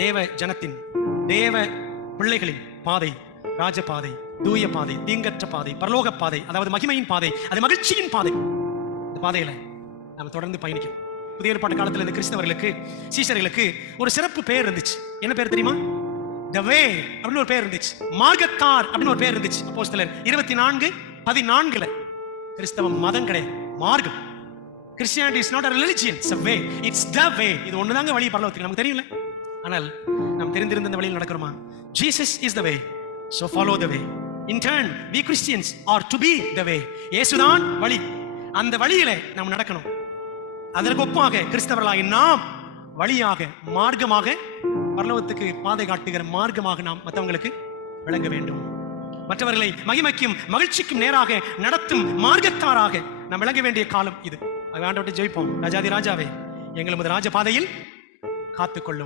தேவ ஜனத்தின், தேவ பிள்ளைகளின் பாதை ராஜபாதை, தூய பாதை, தீங்கற்ற பாதை, பரலோக பாதை, அதாவது மகிமையின் பாதை, அது மகிழ்ச்சியின் பாதை. இந்த பாதையில நாம தொடர்ந்து பயணிக்கிறோம். புதிய ஏற்பாட்டு காலத்தில் இந்த கிறிஸ்தவர்களுக்கு, சீஷர்களுக்கு ஒரு சிறப்பு பெயர் இருந்துச்சு. என்ன பேர் தெரியுமா? த வே அப்படின்னு ஒரு பேர் இருந்துச்சு. மார்க்கத்தார் அப்படின்னு ஒரு பேர் இருந்துச்சு. அப்போஸ்தலர் 24:14. கிறிஸ்தவம் மதம் கிடையாது, மார்க்கம். Christianity is not a religion, it's a way. It's the way. இது ஒண்ணுதாங்க வழி பரலோகத்துக்கு. நமக்கு தெரியல, ஆனால் நாம் தெரிந்திருந்த இந்த வழியில் நடக்கிறோமா? Jesus is the way, so follow the way. In turn, we Christians are to be the way. இயேசுதான் வழி. அந்த வழியிலே நாம் நடக்கணும். அதற்கு ஒப்பாக கிறிஸ்தவர்களாக நாம் வழியாக, மார்க்கமாக, பரலோகத்துக்கு பாதை காட்டுகிற மார்க்கமாக நாம் மற்றவங்களுக்கு விளங்க வேண்டும். மற்றவர்களை மகிமைக்கும் மகிழ்ச்சிக்கும் நேராக நடத்தும் மார்க்கத்தாராக நாம் விளங்க வேண்டிய காலம் இது. ஆண்டவர்கிட்ட ஜெயிப்போம். ராஜாதி ராஜாவே, எங்கள் ராஜ பாதையில் காத்துக்கொள்ளும்.